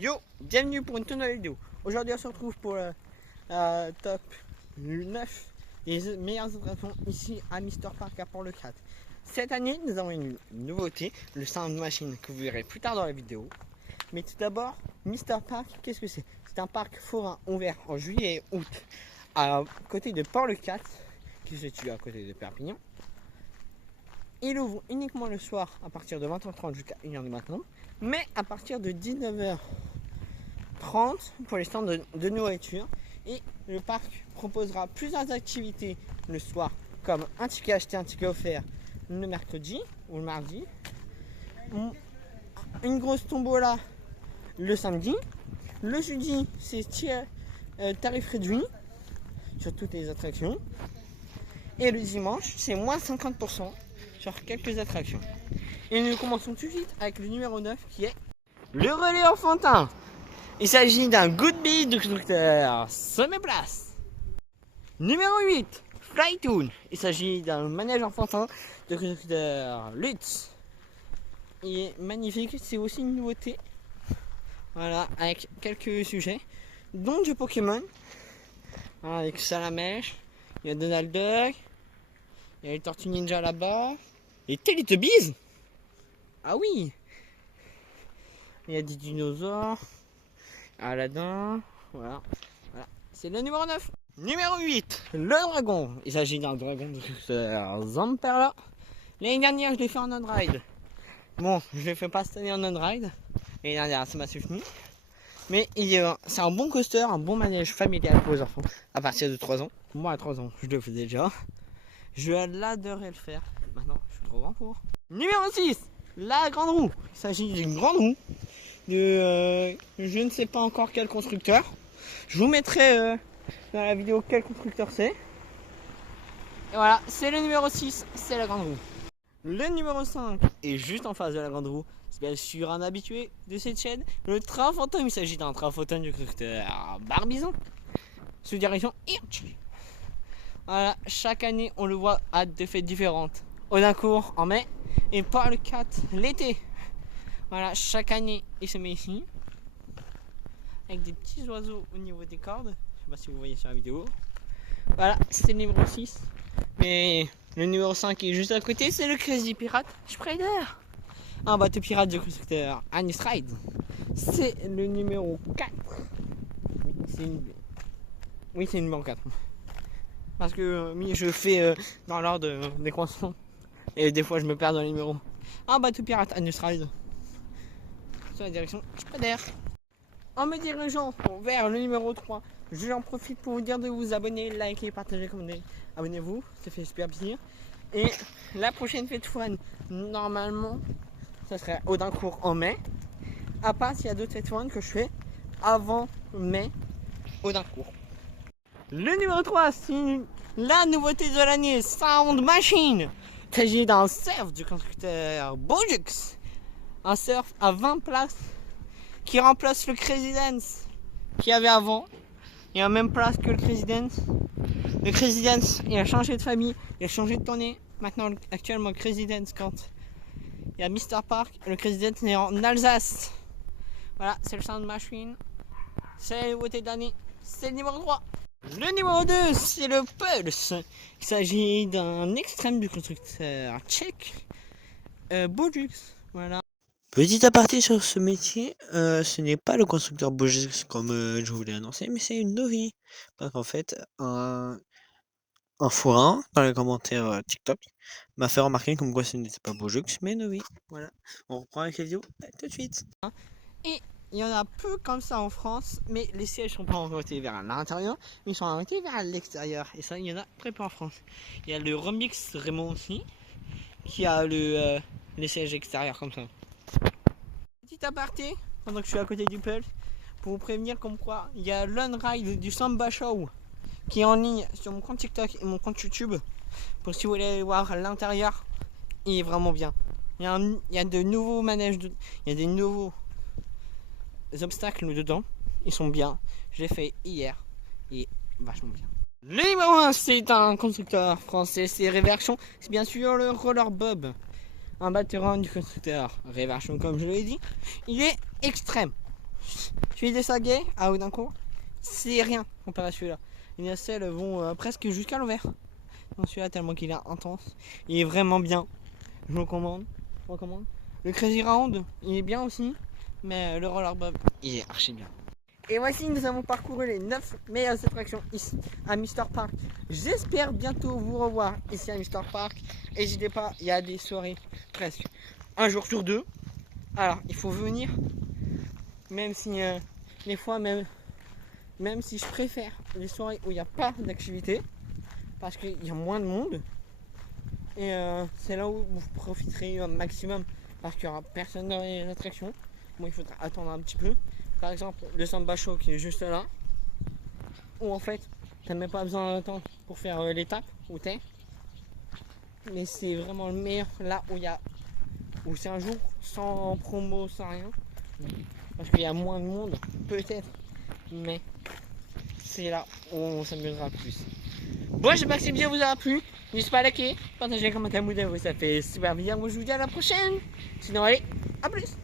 Yo, bienvenue pour une toute nouvelle vidéo. Aujourd'hui on se retrouve pour le top 9 des meilleures attractions ici à Mister Park à Port-le-4. Cette année nous avons une nouveauté, le Sound Machine que vous verrez plus tard dans la vidéo. Mais tout d'abord, Mister Park, qu'est-ce que c'est? C'est un parc forain ouvert en juillet et août à côté de Port-le-4, qui se situe à côté de Perpignan. Il ouvre uniquement le soir à partir de 20h30 jusqu'à 1h du matin, mais à partir de 19h30 pour les stands de nourriture. Et le parc proposera plusieurs activités le soir, comme un ticket acheté, un ticket offert le mercredi ou le mardi, une grosse tombola le samedi, le jeudi c'est tarif réduit sur toutes les attractions, et le dimanche c'est moins 50% sur quelques attractions. Et nous commençons tout de suite avec le numéro 9 qui est le relais enfantin. Il s'agit d'un Goodby de constructeur Sommet-Place. Numéro 8, Flytoon. Il s'agit d'un manège enfantin de constructeur Lutz. Il est magnifique, c'est aussi une nouveauté. Voilà, avec quelques sujets, dont du Pokémon. Voilà, avec Salamèche, il y a Donald Duck, il y a les Tortues Ninja là-bas, les Teletubbies. Ah oui, il y a des dinosaures, Aladdin, voilà. C'est le numéro 9. Numéro 8, le dragon. Il s'agit d'un dragon de Zamperla. L'année dernière, je l'ai fait en on-ride. Bon, je ne l'ai fait pas cette année en on-ride. L'année dernière, ça m'a suffi. Mais c'est un bon coaster, un bon manège familial pour les enfants à partir de 3 ans. Moi, à 3 ans, je le faisais déjà. Je l'adorais le faire. Maintenant, je suis trop grand pour. Numéro 6, la grande roue. Il s'agit d'une grande roue de je ne sais pas encore quel constructeur. Je vous mettrai dans la vidéo quel constructeur c'est. Et voilà, c'est le numéro 6, c'est la grande roue. Le numéro 5 est juste en face de la grande roue. C'est bien sûr un habitué de cette chaîne, le train fantôme. Il s'agit d'un train fantôme du constructeur Barbizon, sous direction Hirsch. Voilà, chaque année on le voit à des fêtes différentes. Audincourt en mai et Port-le-4 l'été. Voilà, chaque année il se met ici avec des petits oiseaux au niveau des cordes. Je sais pas si vous voyez sur la vidéo. Voilà, c'était le numéro 6. Mais le numéro 5 est juste à côté, c'est le Crazy Pirate Spreader. Un bateau pirate du constructeur Anus Ride. C'est le numéro 4. Oui, c'est le numéro 4. Parce que je fais dans l'ordre des croissants. Et des fois je me perds dans les numéros. Un bateau pirate Anus Ride. Sur la direction Spreader. En me dirigeant vers le numéro 3, j'en profite pour vous dire de vous abonner, liker, partager, commenter. Abonnez-vous, ça fait super plaisir. Et la prochaine fête foraine, normalement, ça serait Audincourt en mai. À part s'il y a d'autres fêtes foraines que je fais avant mai, Audincourt. Le numéro 3, c'est la nouveauté de l'année, Sound Machine. Il s'agit d'un surf du constructeur Bojux. Un surf à 20 places qui remplace le Crazy Dance qu'il y avait avant. Il a la même place que le Crazy Dance. Le Crazy Dance, il a changé de famille, il a changé de tournée. Maintenant, actuellement, le Crazy Dance, quand il y a Mister Park, le Crazy Dance est en Alsace. Voilà, c'est le Sound Machine. C'est la nouveauté de l'année. C'est le numéro 3. Le numéro 2, c'est le Pulse. Il s'agit d'un extrême du constructeur tchèque, Bojux. Voilà. Petit aparté sur ce métier, ce n'est pas le constructeur Bojux comme je vous l'ai annoncé, mais c'est une Novi. Parce qu'en fait, un forain dans les commentaires TikTok m'a fait remarquer comme quoi ce n'était pas Bojux, mais Novi. Voilà, on reprend avec la vidéo tout de suite. Et il y en a peu comme ça en France, mais les sièges sont pas orientés vers l'intérieur, mais ils sont orientés vers l'extérieur. Et ça, il y en a très peu en France. Il y a le Remix Raymond aussi, qui a les sièges extérieurs comme ça. Petit aparté, pendant que je suis à côté du Pulse, pour vous prévenir comme quoi il y a l'on-ride du Samba Show qui est en ligne sur mon compte TikTok et mon compte YouTube. Pour si vous voulez aller voir l'intérieur, il est vraiment bien. Il y a de nouveaux manèges, il y a des nouveaux obstacles dedans. Ils sont bien. Je l'ai fait hier. Il est vachement bien. Le numéro 1, c'est un constructeur français, c'est Réversion. C'est bien sûr le Roller Bob. Un batteron du constructeur Réversion, comme je l'ai dit. Il est extrême. Celui des Saguets à Audincourt, c'est rien comparé à celui-là. Les nacelles vont presque jusqu'à l'envers. Donc celui-là, tellement qu'il est intense. Il est vraiment bien. Je vous recommande. Le Crazy Round, il est bien aussi. Mais le Roller Bob, il est archi bien. Et voici, nous avons parcouru les 9 meilleures attractions ici à Mister Park. J'espère bientôt vous revoir ici à Mister Park. N'hésitez pas, il y a des soirées presque un jour sur deux. Alors, il faut venir. Même si, des fois, même si je préfère les soirées où il n'y a pas d'activité. Parce qu'il y a moins de monde. Et c'est là où vous profiterez un maximum. Parce qu'il n'y aura personne dans les attractions. Bon, il faudra attendre un petit peu. Par exemple, le Samba Show qui est juste là. Où en fait, t'as même pas besoin d'attendre pour faire l'étape où t'es. Mais c'est vraiment le meilleur là où c'est un jour sans promo, sans rien. Parce qu'il y a moins de monde, peut-être. Mais c'est là où on s'amusera le plus. Bon, j'espère que cette vidéo vous aura plu. N'hésitez pas à liker, partager, commenter, vous ça fait super bien. Moi, je vous dis à la prochaine. Sinon, allez, à plus.